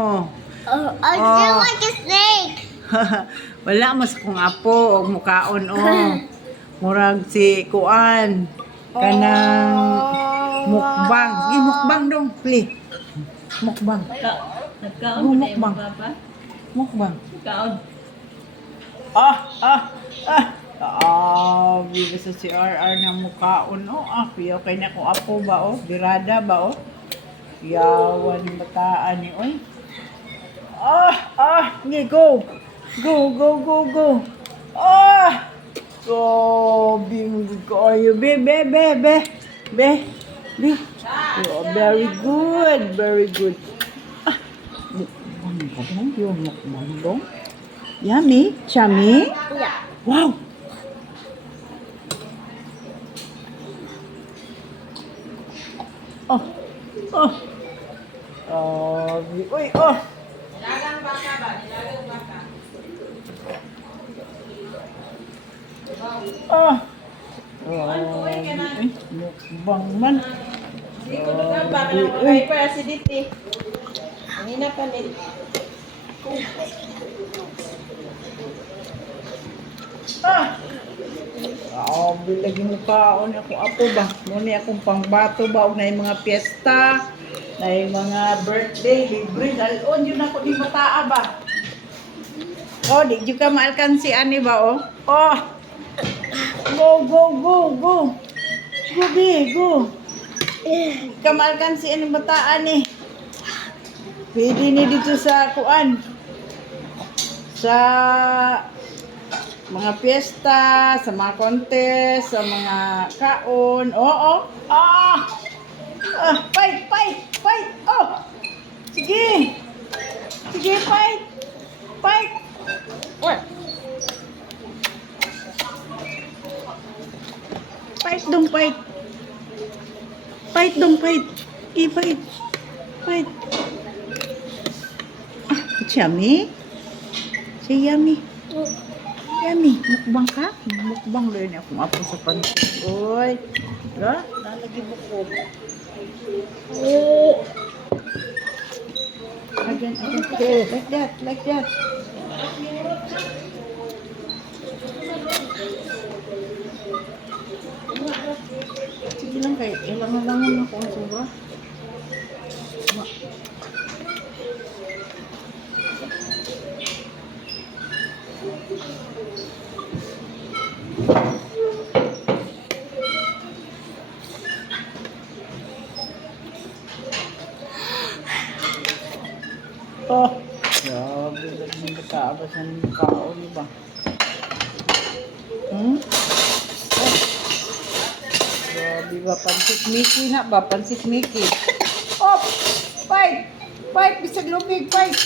Oh. I feel like a snake. Wala mas kung apo o mukaon murag si kuan kanang mukbang. Mukbang dong, please. Mukbang. Nagkaon Oh, mo na yung mukbang. papa? Mukbang. Kaon. Ah, ah, ah. Biba sa si RR na mukaon. Piyaw kay na kung apo ba birada ba Yawan yung bataan ni oy. Hindi, go. Go, go, go, go. Bingo ko ayo. Be. Oh, very good, very good. Mukbang ka dong, yung mukbang dong. Yummy, chummy. Yeah. Wow. Oh, oh. Uy, oh. Nilagang baka ba? Nilagang baka. Mukbang man. Hindi ko doon baka nang mag-hyper acidity. Ang hinapalit. Bilagi mo kaon ako apo ba? Muna akong pangbato ba? O na yung mga piyesta, na yung mga birthday, libre. Dalon yun ako di mataa ba? Di yun ka maalkansi ani ba Go, go, go, go. Go, be, go. Ka maalkansi ani bataan eh. Pwede ni dito sa kuan. Sa mga piyesta, sa mga contest, sa mga kaon. Fight. Sige. Sige, fight. What? Fight dong, fight. Fight dong, fight. Fight. Yummy. Say yummy. Yummy. Mukbang ka? Mukbang rin akong apo sa pansit. Oy. Nalagi bukog. Again. Like that. Sige lang kayo. Ilang ako ang sobra. Grabe. Naging nagkaabas ng kaon ba? Grabe ba? Pansit Mickey na ba? Pansit Mickey. Fight! Bisag lupig, fight!